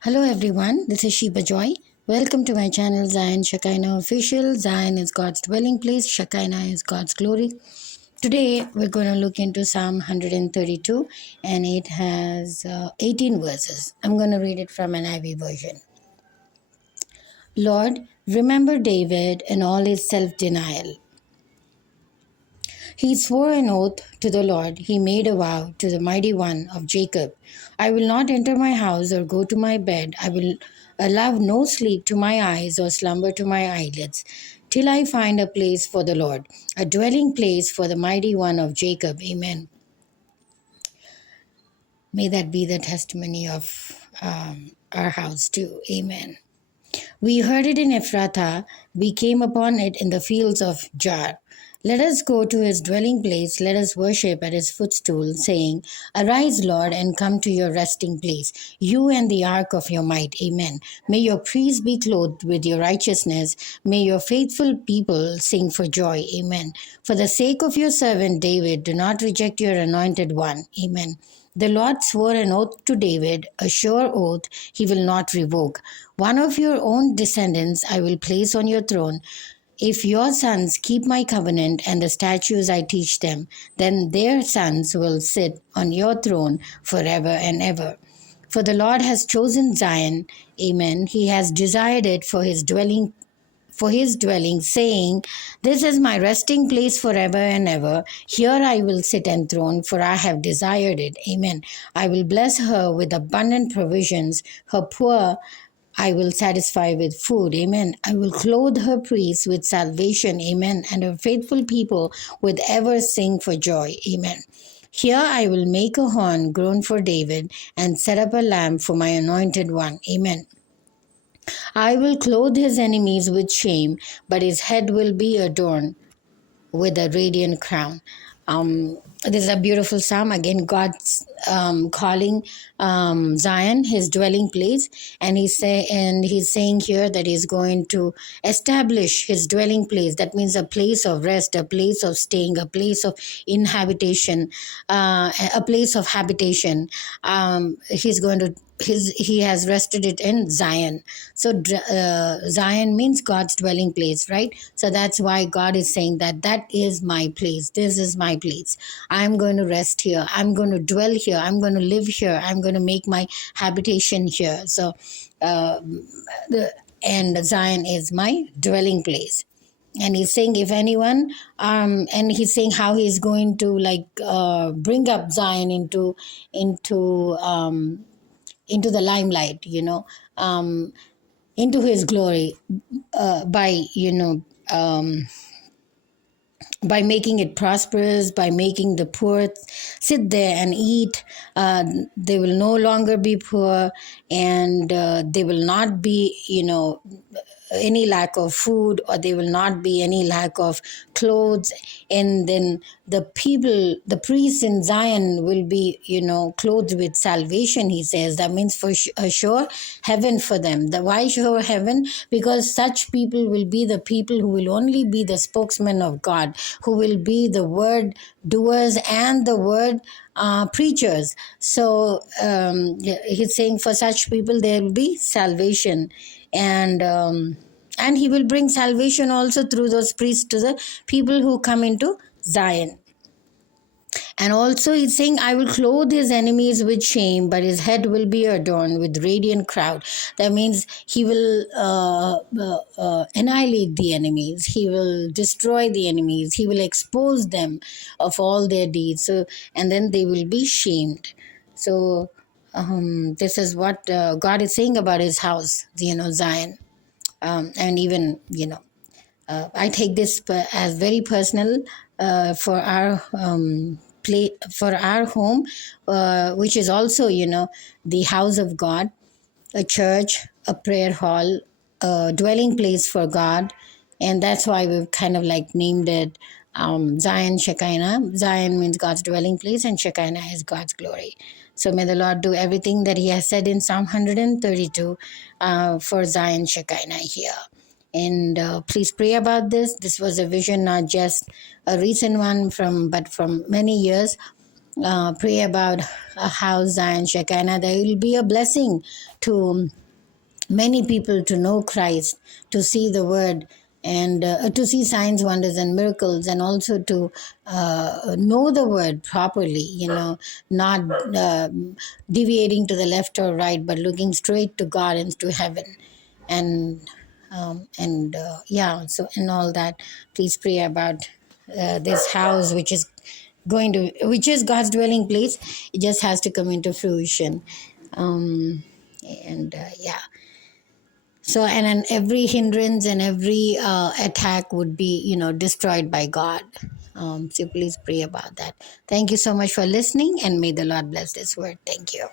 Hello everyone, this is Sheba Joy. Welcome to my channel Zion Shekinah Official. Zion is God's dwelling place, Shekinah is God's glory. Today we're going to look into Psalm 132 and it has 18 verses. I'm going to read it from an IV version. Lord, remember David and all his self-denial. He swore an oath to the Lord. He made a vow to the mighty one of Jacob. I will not enter my house or go to my bed. I will allow no sleep to my eyes or slumber to my eyelids, till I find a place for the Lord, a dwelling place for the mighty one of Jacob. Amen. May that be the testimony of our house too. Amen. We heard it in Ephrathah, we came upon it in the fields of Jar. Let us go to his dwelling place, let us worship at his footstool, saying, Arise, Lord, and come to your resting place, you and the ark of your might. Amen. May your priests be clothed with your righteousness. May your faithful people sing for joy. Amen. For the sake of your servant David, do not reject your anointed one. Amen. The Lord swore an oath to David, a sure oath he will not revoke. One of your own descendants I will place on your throne. If your sons keep my covenant and the statutes I teach them, then their sons will sit on your throne forever and ever. For the Lord has chosen Zion, amen. He has desired it for his dwelling, saying, This is my resting place forever and ever. Here I will sit enthroned, for I have desired it. Amen. I will bless her with abundant provisions. Her poor I will satisfy with food. Amen. I will clothe her priests with salvation. Amen. And her faithful people with ever sing for joy. Amen. Here I will make a horn grown for David and set up a lamp for my anointed one. Amen. I will clothe his enemies with shame, but his head will be adorned with a radiant crown. This is a beautiful psalm. Again, God's calling Zion his dwelling place, and he's saying here that he's going to establish his dwelling place. That means a place of rest, a place of staying, a place of inhabitation, a place of habitation. He's going to he has rested it in Zion. So Zion means God's dwelling place, right? So that's why God is saying that is my place. This is my place. I'm going to rest here. I'm going to dwell here. I'm going to live here. I'm going to make my habitation here. So and Zion is my dwelling place. And he's saying if anyone and he's saying how he's going to bring up Zion into the limelight, into his glory, by by making it prosperous, by making the poor sit there and eat. They will no longer be poor, and they will not be, any lack of food, or there will not be any lack of clothes. And then the priests in Zion will be, clothed with salvation, he says. That means for a sure heaven for them. Why sure heaven? Because such people will be the people who will only be the spokesman of God, who will be the word doers and the word preachers. So he's saying for such people there will be salvation, and he will bring salvation also through those priests to the people who come into Zion. And also he's saying, I will clothe his enemies with shame, but his head will be adorned with radiant crown. That means he will annihilate the enemies. He will destroy the enemies. He will expose them of all their deeds. So, and then they will be shamed. So this is what God is saying about his house, Zion. And even, I take this as very personal for our for our home, which is also, the house of God, a church, a prayer hall, a dwelling place for God. And that's why we've kind of named it Zion Shekinah. Zion means God's dwelling place, and Shekinah is God's glory. So may the Lord do everything that he has said in Psalm 132 for Zion Shekinah here. And please pray about this. This was a vision, not just a recent one, but from many years. pray about a house, Zion Shekinah. There will be a blessing to many people to know Christ, to see the Word, and to see signs, wonders, and miracles, and also to know the Word properly, not deviating to the left or right, but looking straight to God and to heaven. And yeah, so and all that. Please pray about this house, which is God's dwelling place. It just has to come into fruition. And yeah, so, and then every hindrance and every attack would be, destroyed by God. So please pray about that. Thank you so much for listening, and may the Lord bless this word. Thank you.